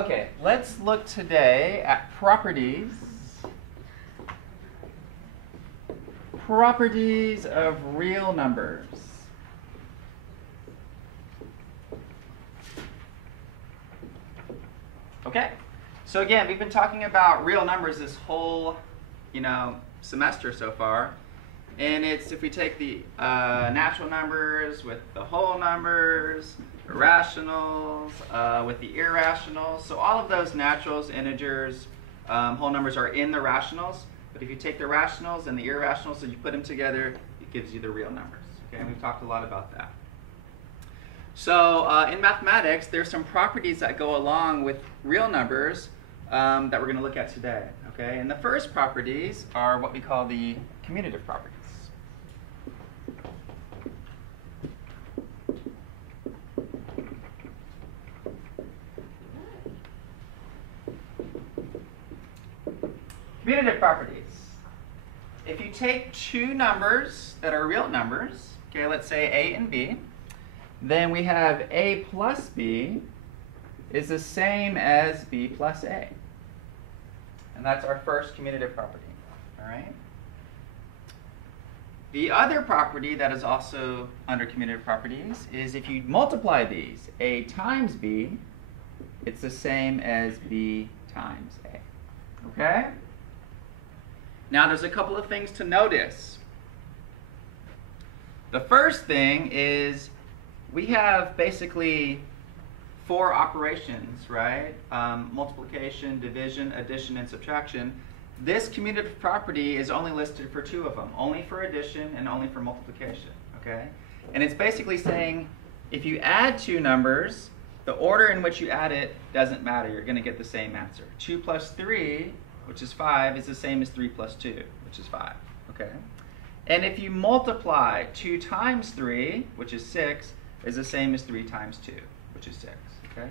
Okay, let's look today at properties. Properties of real numbers. Okay, so again, we've been talking about real numbers this whole, semester so far. And it's if we take the natural numbers with the whole numbers, irrationals with the irrationals. So all of those naturals, integers, whole numbers are in the rationals. But if you take the rationals and the irrationals and you put them together, it gives you the real numbers. Okay, and we've talked a lot about that. So in mathematics, there's some properties that go along with real numbers that we're going to look at today. Okay, and the first properties are what we call the commutative properties. Commutative properties. If you take two numbers that are real numbers, okay, let's say A and B, then we have A plus B is the same as B plus A. And that's our first commutative property. All right? The other property that is also under commutative properties is if you multiply these, A times B, it's the same as B times A. Okay? Now there's a couple of things to notice. The first thing is we have basically four operations, right? Multiplication, division, addition, and subtraction. This commutative property is only listed for two of them, only for addition and only for multiplication, okay? And it's basically saying if you add two numbers, the order in which you add it doesn't matter. You're going to get the same answer. 2 plus 3, which is 5, is the same as 3 plus 2, which is 5, okay? And if you multiply 2 times 3, which is 6, is the same as 3 times 2, which is 6, okay?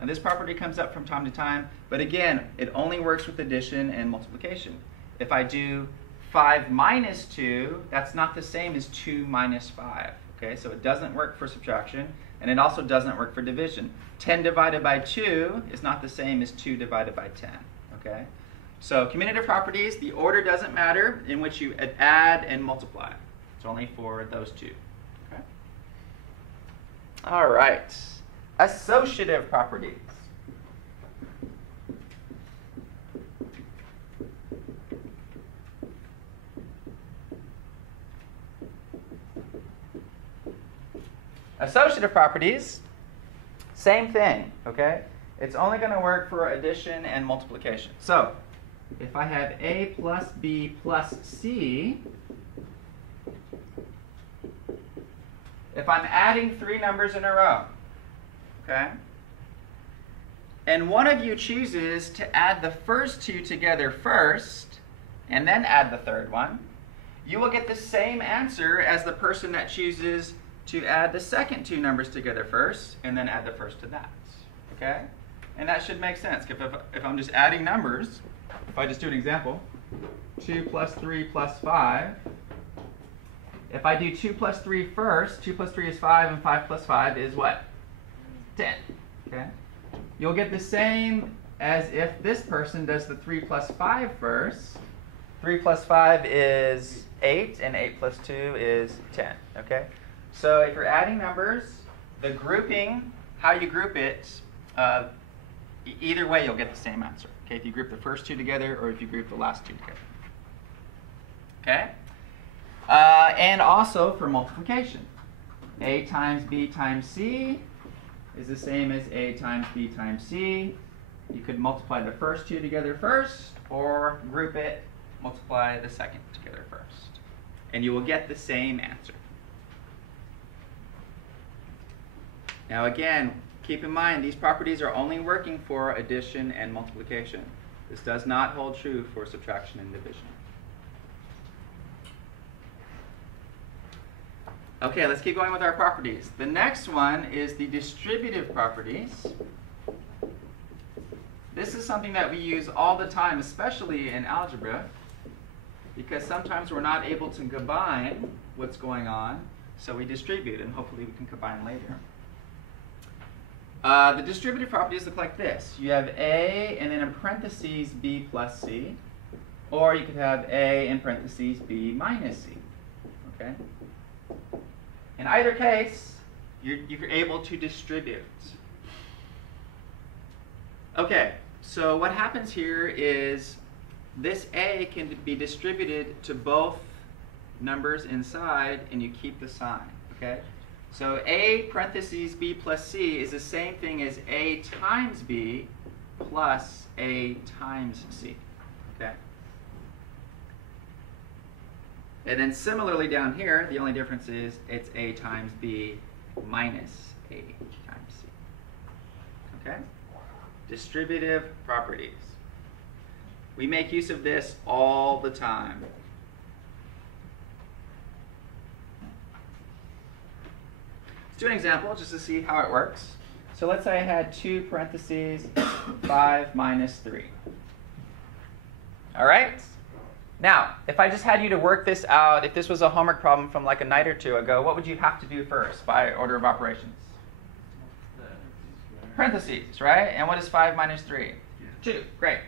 And this property comes up from time to time, but again, it only works with addition and multiplication. If I do 5 minus 2, that's not the same as 2 minus 5, okay? So it doesn't work for subtraction, and it also doesn't work for division. 10 divided by 2 is not the same as 2 divided by 10, okay? So commutative properties, the order doesn't matter in which you add and multiply. It's only for those two. Okay? All right. Associative properties. Associative properties, same thing, okay? It's only going to work for addition and multiplication. So, if I have A plus B plus C, if I'm adding three numbers in a row, okay, and one of you chooses to add the first two together first, and then add the third one, you will get the same answer as the person that chooses to add the second two numbers together first, and then add the first to that, okay? And that should make sense. If I'm just adding numbers, if I just do an example, 2 plus 3 plus 5, if I do 2 plus 3 first, 2 plus 3 is 5, and 5 plus 5 is what? 10. Okay? You'll get the same as if this person does the 3 plus 5 first. 3 plus 5 is 8, and 8 plus 2 is 10. Okay? So if you're adding numbers, the grouping, how you group it, either way you'll get the same answer. Okay? If you group the first two together or if you group the last two together. Okay? And also for multiplication. A times B times C is the same as A times B times C. You could multiply the first two together first, or group it, multiply the second together first. And you will get the same answer. Now again, keep in mind these properties are only working for addition and multiplication. This does not hold true for subtraction and division. Okay, let's keep going with our properties. The next one is the distributive properties. This is something that we use all the time, especially in algebra, because sometimes we're not able to combine what's going on, so we distribute, and hopefully we can combine later. The distributive properties look like this. You have A and then in parentheses B plus C. Or you could have A in parentheses B minus C. Okay? In either case, you're able to distribute. Okay, so what happens here is this A can be distributed to both numbers inside and you keep the sign. Okay? So A parentheses B plus C is the same thing as A times B plus A times C. Okay? And then similarly down here, the only difference is it's A times B minus A times C. Okay? Distributive properties. We make use of this all the time. Let's do an example just to see how it works. So let's say I had 2 parentheses 5 minus 3. All right? Now, if I just had you to work this out, if this was a homework problem from like a night or two ago, what would you have to do first by order of operations? Parentheses, right? And what is 5 minus 3? 2. Great.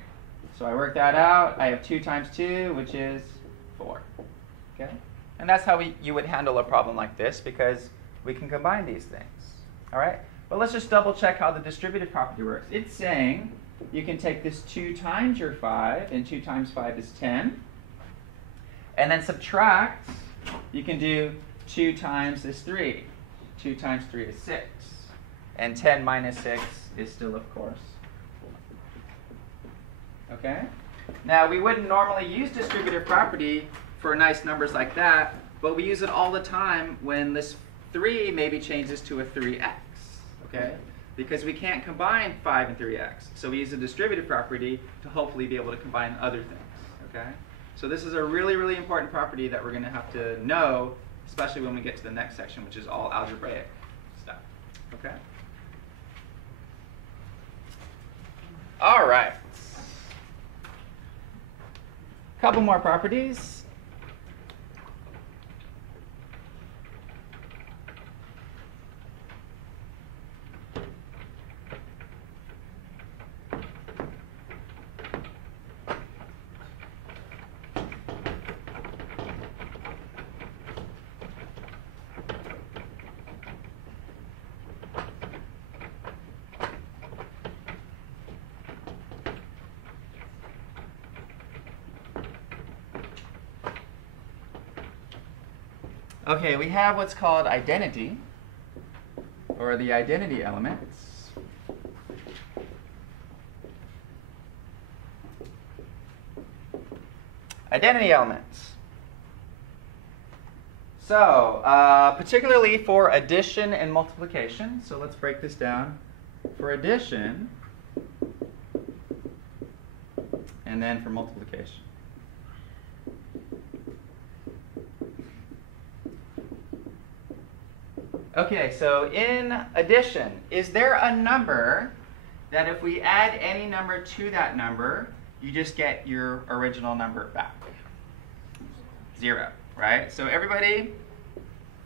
So I work that out. I have 2 times 2, which is 4. Okay? And that's how you would handle a problem like this, because we can combine these things. All right? But let's just double check how the distributive property works. It's saying you can take this 2 times your 5, and 2 times 5 is 10. And then subtract, you can do 2 times is 3. 2 times 3 is 6. And 10 minus 6 is still, of course, 4. Okay? Now, we wouldn't normally use distributive property for nice numbers like that, but we use it all the time when this 3 maybe changes to a 3x. Okay? Because we can't combine 5 and 3x. So we use a distributive property to hopefully be able to combine other things. Okay? So this is a really, really important property that we're going to have to know, especially when we get to the next section, which is all algebraic stuff. Okay? All right. Couple more properties. Okay, we have what's called identity, or the identity elements. Identity elements. So, particularly for addition and multiplication, so let's break this down. For addition, and then for multiplication. Okay, so in addition, is there a number that if we add any number to that number, you just get your original number back? 0, right? So everybody,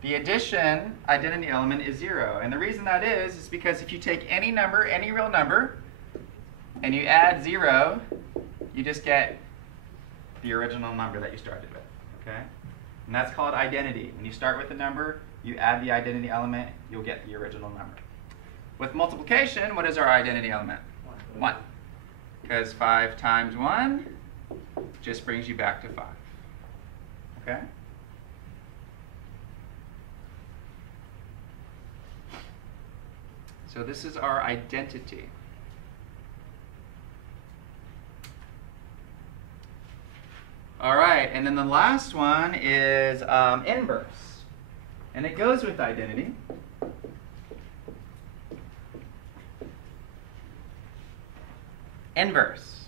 the addition identity element is 0. And the reason that is because if you take any number, any real number, and you add 0, you just get the original number that you started with, okay? And that's called identity. When you start with a number, you add the identity element, you'll get the original number. With multiplication, what is our identity element? 1. Because 5 times 1 just brings you back to 5. Okay? So this is our identity. All right, and then the last one is inverse. And it goes with identity. Inverse.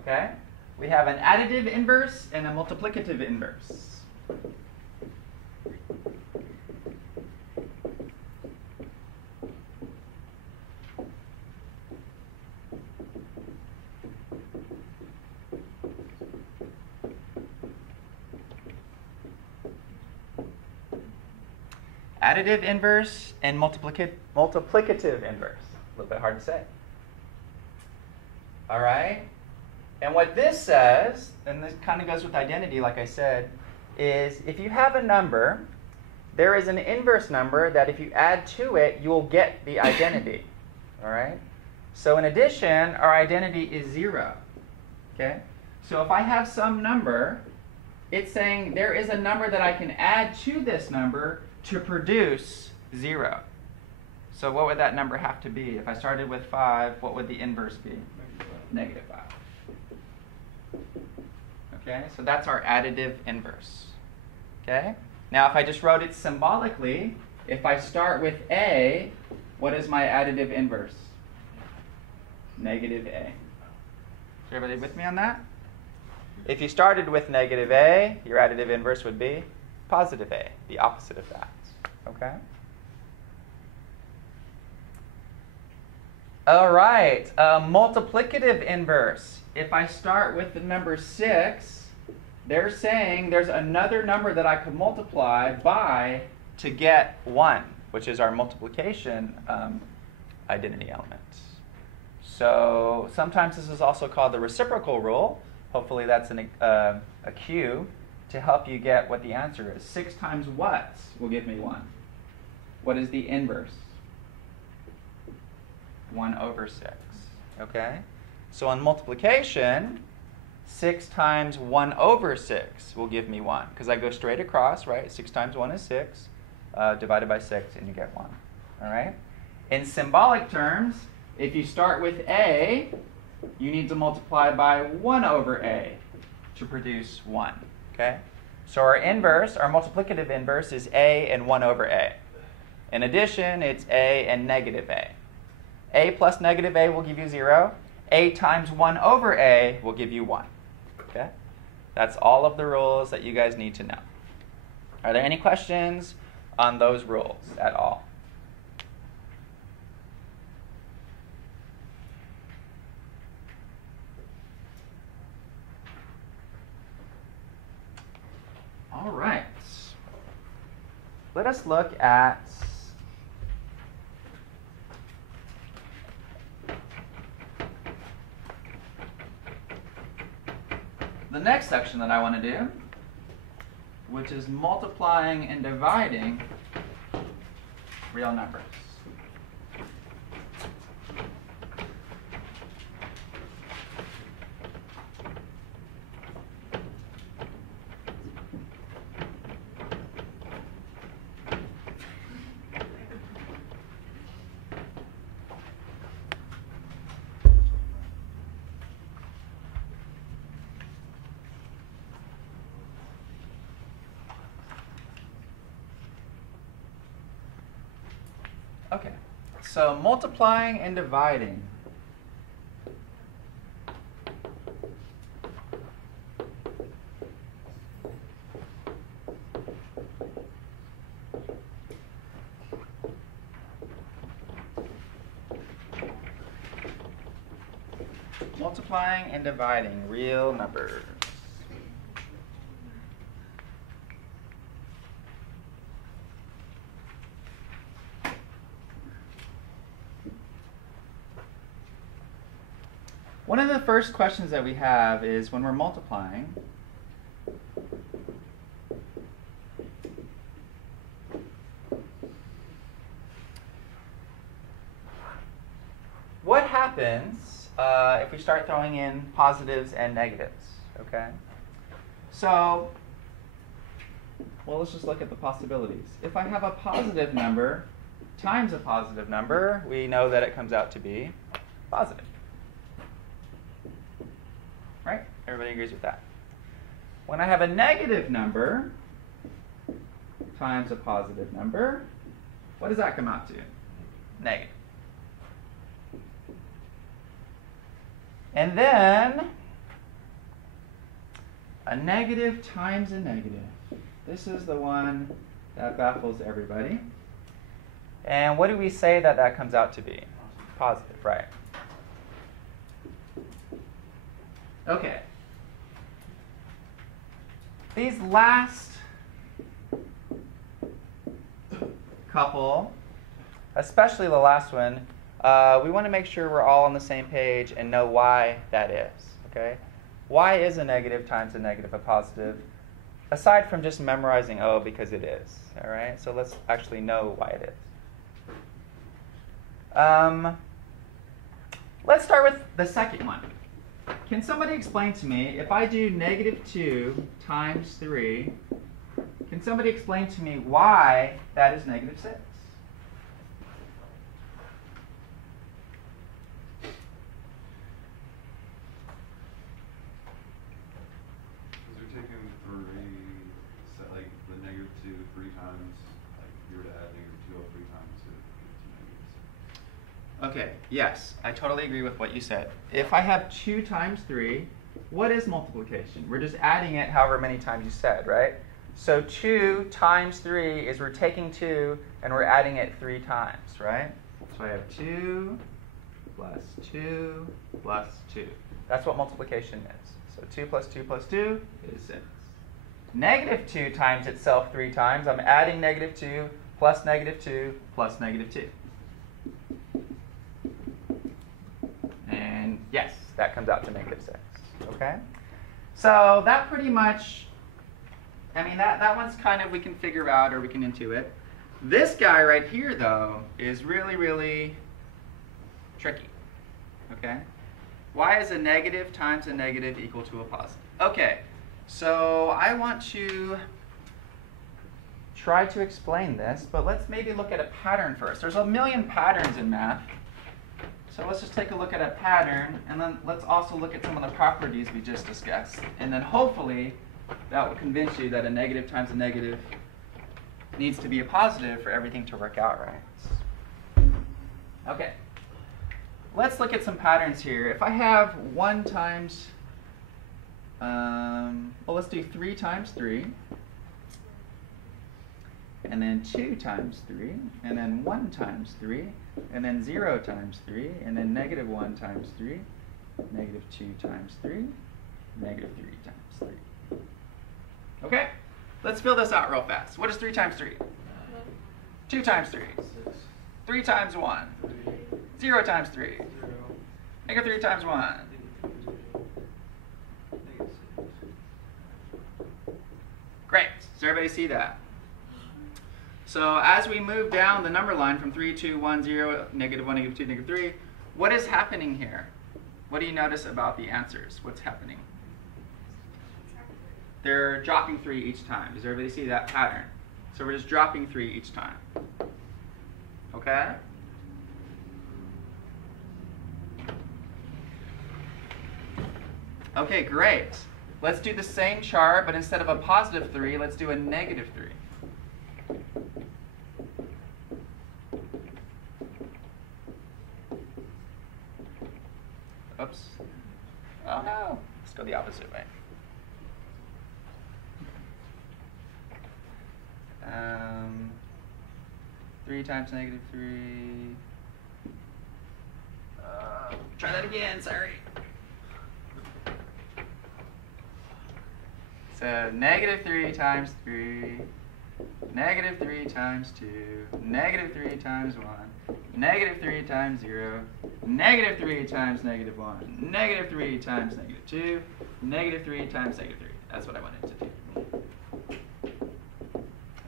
Okay? We have an additive inverse and a multiplicative inverse. additive inverse and multiplicative inverse. A little bit hard to say. All right? And what this says, and this kind of goes with identity, like I said, is if you have a number, there is an inverse number that if you add to it, you will get the identity. All right? So in addition, our identity is 0. Okay? So if I have some number, it's saying there is a number that I can add to this number to produce 0. So what would that number have to be? If I started with 5, what would the inverse be? Negative 5. Okay, so that's our additive inverse. Okay? Now if I just wrote it symbolically, if I start with A, what is my additive inverse? Negative A. Is everybody with me on that? If you started with negative A, your additive inverse would be positive A, the opposite of that. Okay? All right, multiplicative inverse. If I start with the number 6, they're saying there's another number that I could multiply by to get 1, which is our multiplication identity element. So sometimes this is also called the reciprocal rule. Hopefully that's a cue to help you get what the answer is. 6 times what will give me 1? What is the inverse? 1 over 6. Okay? So on multiplication, 6 times 1 over 6 will give me 1. Because I go straight across, right? 6 times 1 is 6, divided by 6, and you get 1. All right? In symbolic terms, if you start with A, you need to multiply by 1 over A to produce 1. Okay? So our inverse, our multiplicative inverse, is A and 1 over A. In addition, it's A and negative A. A plus negative A will give you 0. A times 1 over A will give you 1. Okay? That's all of the rules that you guys need to know. Are there any questions on those rules at all? All right. Let us look at the next section that I want to do, which is multiplying and dividing real numbers. Okay, so multiplying and dividing. Multiplying and dividing real numbers. One of the first questions that we have is when we're multiplying, what happens if we start throwing in positives and negatives? Okay? So, well, let's just look at the possibilities. If I have a positive number times a positive number, we know that it comes out to be positive. Right? Everybody agrees with that. When I have a negative number times a positive number, what does that come out to? Negative. And then a negative times a negative. This is the one that baffles everybody. And what do we say that that comes out to be? Positive, right? Okay. These last couple, especially the last one, we want to make sure we're all on the same page and know why that is. Okay? Why is a negative times a negative a positive? Aside from just memorizing, oh, because it is. All right? So let's actually know why it is. Let's start with the second one. Can somebody explain to me, if I do negative 2 times 3, can somebody explain to me why that is negative 6? Because you're taking 3, like the negative 2 3 times, like if you were to add negative 2 all 3 times, it would get 2 negatives. Okay, yes, I totally agree with what you said. If I have 2 times 3, what is multiplication? We're just adding it however many times you said, right? So 2 times 3 is we're taking 2 and we're adding it 3 times, right? So I have 2 plus 2 plus 2. That's what multiplication is. So 2 plus 2 plus 2 is 6. Negative 2 times itself 3 times. I'm adding negative 2 plus negative 2 plus negative 2. And yes, that comes out to negative 6. Okay? So that pretty much, I mean, that one's kind of, we can figure out or we can intuit. This guy right here, though, is really, really tricky. Okay? Why is a negative times a negative equal to a positive? Okay, so I want to try to explain this, but let's maybe look at a pattern first. There's a million patterns in math. So let's just take a look at a pattern, and then let's also look at some of the properties we just discussed. And then hopefully that will convince you that a negative times a negative needs to be a positive for everything to work out right. Okay. Let's look at some patterns here. If I have 1 times, well, let's do 3 times 3. And then 2 times 3, and then 1 times 3, and then 0 times 3, and then negative 1 times 3, negative 2 times 3, negative 3 times 3. Okay, let's fill this out real fast. What is 3 times 3? 2 times 3. 3 times 1. 0 times 3. Negative 3 times 1. Great, does everybody see that? So as we move down the number line from 3, 2, 1, 0, negative 1, negative 2, negative 3, what is happening here? What do you notice about the answers? What's happening? They're dropping 3 each time. Does everybody see that pattern? So we're just dropping 3 each time. Okay? Okay, great. Let's do the same chart, but instead of a positive 3, let's do a negative 3. Oops. Oh no. Let's go the opposite way. 3 times negative 3. Try that again, sorry. So negative 3 times 3. Negative 3 times 2, negative 3 times 1, negative 3 times 0, negative 3 times negative 1, negative 3 times negative 2, negative 3 times negative 3. That's what I wanted to do.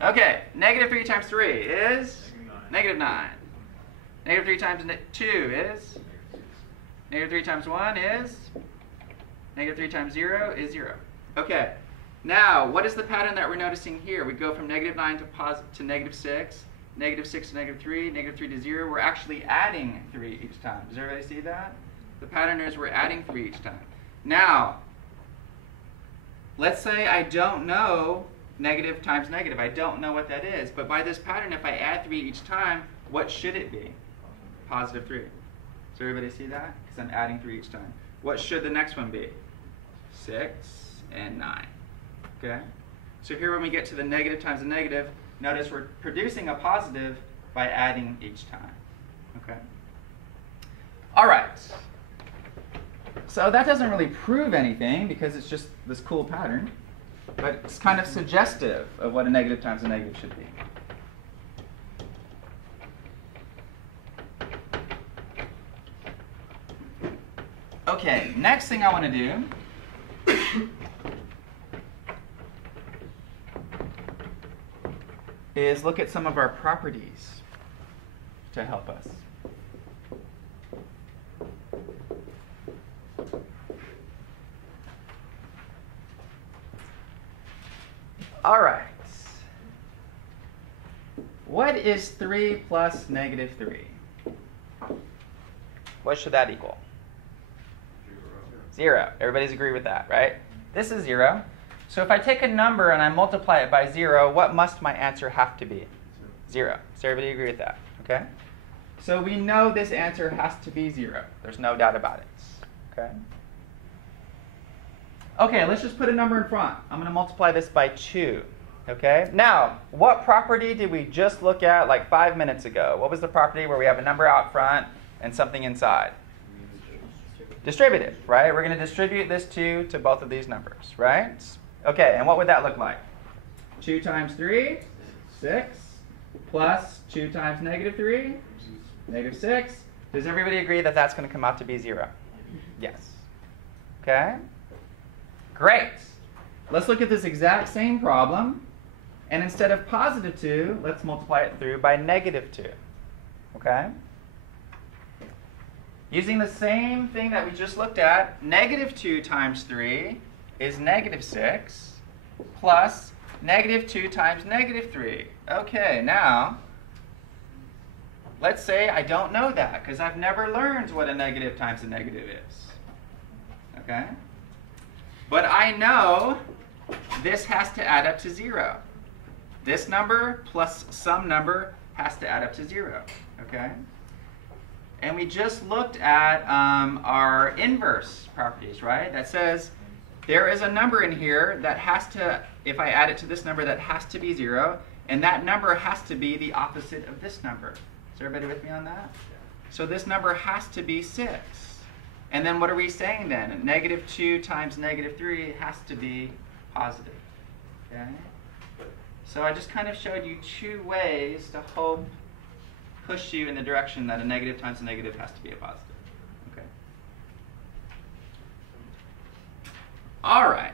Okay, negative 3 times 3 is negative 9. Negative 3 times 2 is? Negative 3 times 1 is? Negative 3 times 0 is 0. Okay. Now, what is the pattern that we're noticing here? We go from negative 9 to negative 6, negative 6 to negative 3, negative 3 to 0. We're actually adding 3 each time. Does everybody see that? The pattern is we're adding 3 each time. Now, let's say I don't know negative times negative. I don't know what that is. But by this pattern, if I add 3 each time, what should it be? Positive 3. Does everybody see that? Because I'm adding 3 each time. What should the next one be? 6 and 9. Okay? So here when we get to the negative times the negative, notice we're producing a positive by adding each time. Okay? All right. So that doesn't really prove anything because it's just this cool pattern, but it's kind of suggestive of what a negative times a negative should be. Okay, next thing I want to do is look at some of our properties to help us. All right. What is 3 plus negative 3? What should that equal? 0. Everybody's agree with that, right? This is 0. So if I take a number and I multiply it by 0, what must my answer have to be? 0. So everybody agree with that, okay? So we know this answer has to be 0. There's no doubt about it, okay? Okay, let's just put a number in front. I'm going to multiply this by 2, okay? Now, what property did we just look at like 5 minutes ago? What was the property where we have a number out front and something inside? Distributive, right? We're going to distribute this 2 to both of these numbers, right? Okay, and what would that look like? 2 times 3, 6, plus 2 times negative 3, negative 6. Does everybody agree that that's going to come out to be 0? Yes. Okay? Great. Let's look at this exact same problem, and instead of positive 2, let's multiply it through by negative 2. Okay? Using the same thing that we just looked at, negative 2 times 3 is negative 6, plus negative 2 times negative 3. Okay, now, let's say I don't know that, because I've never learned what a negative times a negative is. Okay? But I know this has to add up to 0. This number plus some number has to add up to 0. Okay? And we just looked at our inverse properties, right? That says there is a number in here that has to, if I add it to this number, that has to be 0. And that number has to be the opposite of this number. Is everybody with me on that? So this number has to be 6. And then what are we saying then? Negative 2 times negative 3 has to be positive. Okay? So I just kind of showed you 2 ways to hope push you in the direction that a negative times a negative has to be a positive. Okay. All right.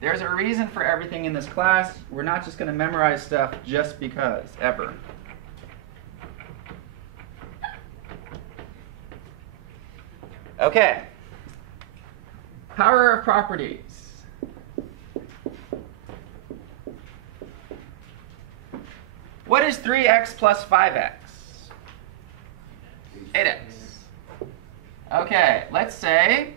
There's a reason for everything in this class. We're not just going to memorize stuff just because, ever. Okay. Power of properties. What is 3x plus 5x? 8x. Okay, let's say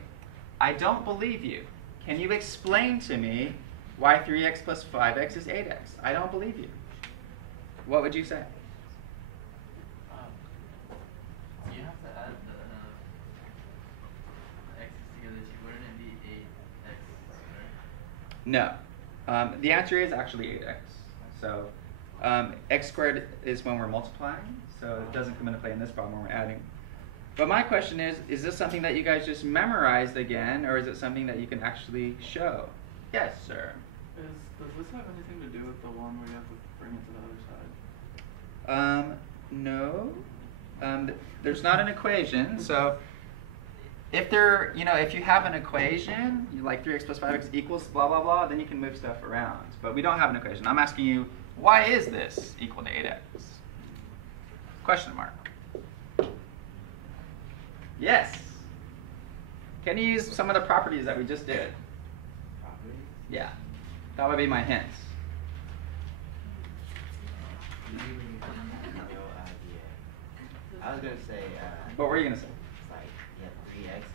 I don't believe you. Can you explain to me why 3x plus 5x is 8x? I don't believe you. What would you say? You have to add the x's together, so wouldn't it be 8x? No. The answer is actually 8x. So x squared is when we're multiplying, so it doesn't come into play in this problem when we're adding. But my question is this something that you guys just memorized again, or is it something that you can actually show? Yes, sir. Does this have anything to do with the one where you have to bring it to the other side? No. There's not an equation, so if if you have an equation, like 3x plus 5x equals blah, blah, blah, then you can move stuff around. But we don't have an equation. I'm asking you, why is this equal to 8x? Question mark. Yes. Can you use some of the properties that we just did? Properties? Yeah. That would be my hints. No idea. I was gonna say. What were you gonna say? It's like you have 3 x's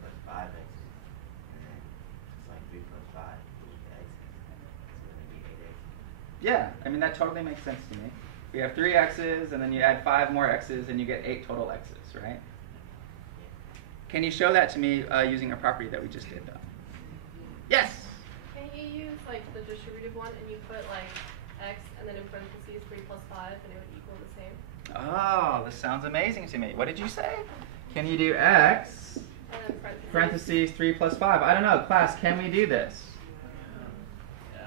plus 5 x's, and then it's like 3 plus 5 equals x. It's gonna be 8x. Yeah, I mean that totally makes sense to me. We have 3 x's, and then you add 5 more x's, and you get 8 total x's, right? Can you show that to me using a property that we just did, though? Yes? Can you use like the distributive one and you put like x and then in parentheses 3 plus 5 and it would equal the same? Oh, this sounds amazing to me. What did you say? Can you do x, And then parentheses 3 plus 5? I don't know. Class, can we do this?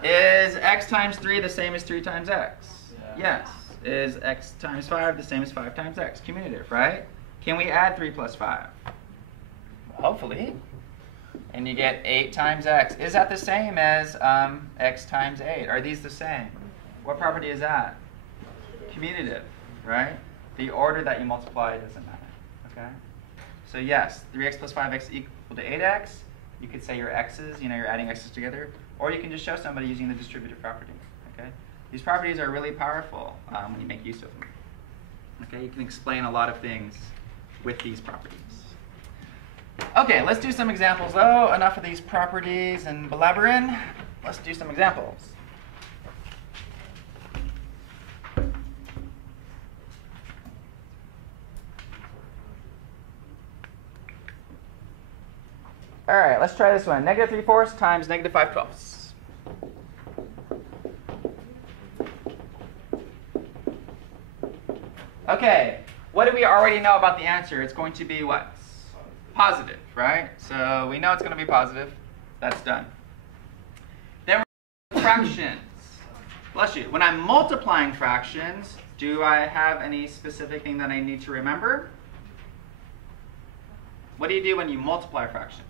Is x times 3 the same as 3 times x? Yes. Is x times 5 the same as 5 times x? Commutative, right? Can we add 3 plus 5? hopefully. And you get 8 times x. Is that the same as x times 8? Are these the same? What property is that? Commutative, right? The order that you multiply doesn't matter, okay? So yes, 3x plus 5x equal to 8x. You could say your x's, you're adding x's together. Or you can just show somebody using the distributive property, okay? These properties are really powerful when you make use of them. Okay, you can explain a lot of things with these properties. Okay, let's do some examples though. Enough of these properties and blabbering. Let's do some examples. All right, let's try this one. Negative 3/4 times negative 5/12. Okay, what do we already know about the answer? It's going to be what? Positive, right? So we know it's going to be positive. That's done. Then we're fractions. Bless you. When I'm multiplying fractions, do I have any specific thing that I need to remember? What do you do when you multiply fractions?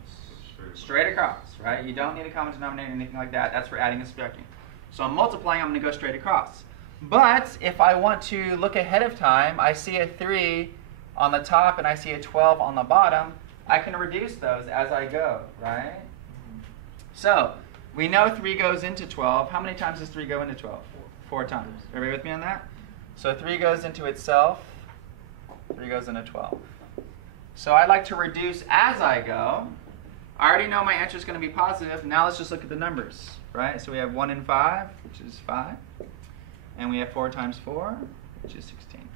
Straight across, right? You don't need a common denominator or anything like that. That's for adding and subtracting. So I'm multiplying, I'm going to go straight across. But if I want to look ahead of time, I see a 3 on the top and I see a 12 on the bottom, I can reduce those as I go, right? So we know 3 goes into 12. How many times does 3 go into 12? 4 times. Everybody with me on that? So 3 goes into itself, 3 goes into 12. So I like to reduce as I go. I already know my answer is going to be positive. Now let's just look at the numbers, right? So we have 1 and 5, which is 5. And we have 4 times 4, which is 16.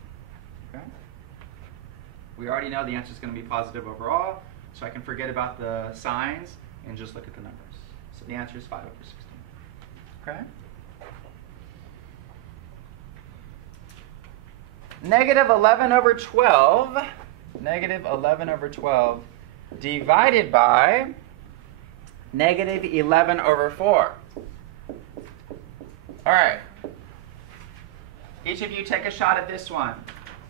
Okay? We already know the answer is going to be positive overall, so I can forget about the signs and just look at the numbers. So the answer is 5 over 16. Okay? Negative 11 over 12. Negative 11 over 12 divided by negative 11 over 4. All right. Each of you take a shot at this one.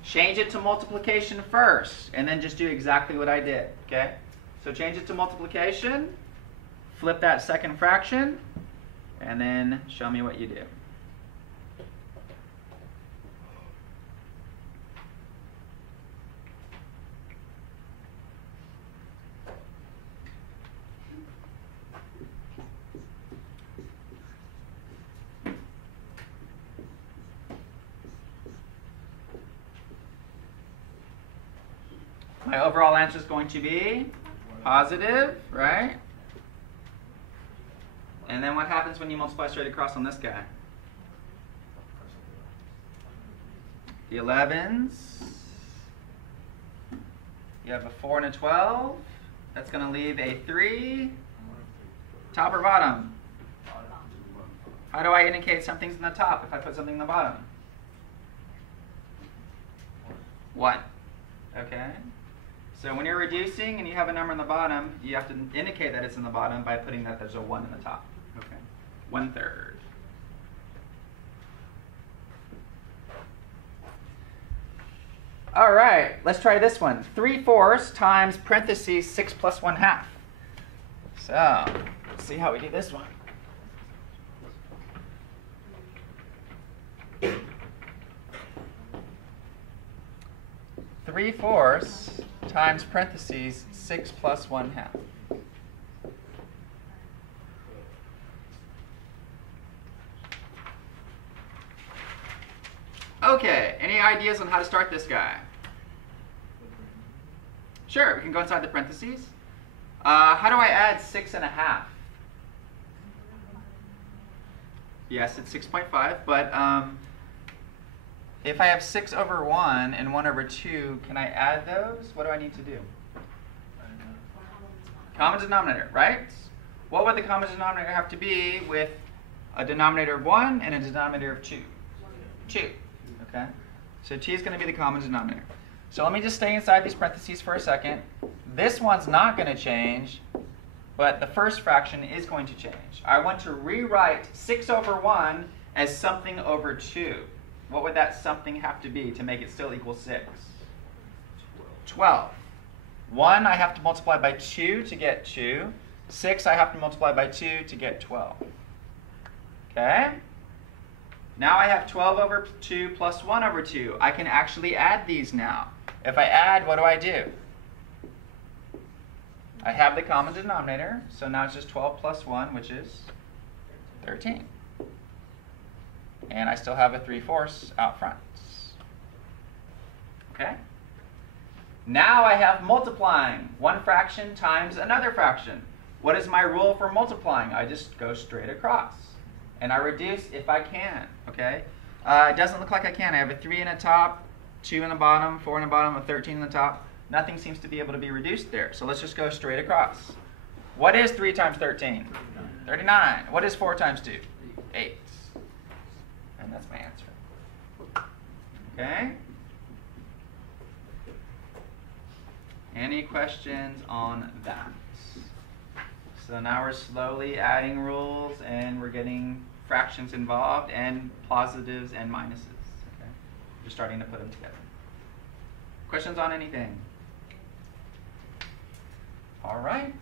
Change it to multiplication first, and then just do exactly what I did, okay? So change it to multiplication, flip that second fraction, and then show me what you do. My overall answer is going to be positive, right? And then what happens when you multiply straight across on this guy? The 11s. You have a 4 and a 12. That's going to leave a 3. Top or bottom? How do I indicate something's in the top if I put something in the bottom? 1. Okay. So when you're reducing and you have a number in the bottom, you have to indicate that it's in the bottom by putting that there's a 1 in the top. Okay. 1/3. All right, let's try this one. 3/4 times parentheses 6 plus 1/2. So let's see how we do this one. Three-fourths times parentheses 6 plus 1/2. Okay, any ideas on how to start this guy? Sure, we can go inside the parentheses. How do I add 6 1/2? Yes, it's 6.5, but if I have 6 over 1 and 1 over 2, can I add those? What do I need to do? Common denominator, right? What would the common denominator have to be with a denominator of 1 and a denominator of 2? 2. Okay? So t is going to be the common denominator. So let me just stay inside these parentheses for a second. This one's not going to change, but the first fraction is going to change. I want to rewrite 6 over 1 as something over 2. What would that something have to be to make it still equal 6? 12. 1 I have to multiply by 2 to get 2. 6 I have to multiply by 2 to get 12. Okay? Now I have 12 over 2 plus 1 over 2. I can actually add these now. If I add, what do? I have the common denominator, so now it's just 12 plus 1, which is 13. And I still have a 3/4 out front. Okay? Now I have multiplying. One fraction times another fraction. What is my rule for multiplying? I just go straight across. And I reduce if I can. Okay? It doesn't look like I can. I have a 3 in the top, 2 in the bottom, 4 in the bottom, a 13 in the top. Nothing seems to be able to be reduced there. So let's just go straight across. What is 3 times 13? 39. What is 4 times 2? 8. And that's my answer. Okay? Any questions on that? So now we're slowly adding rules and we're getting fractions involved and positives and minuses. Okay? We're starting to put them together. Questions on anything? All right.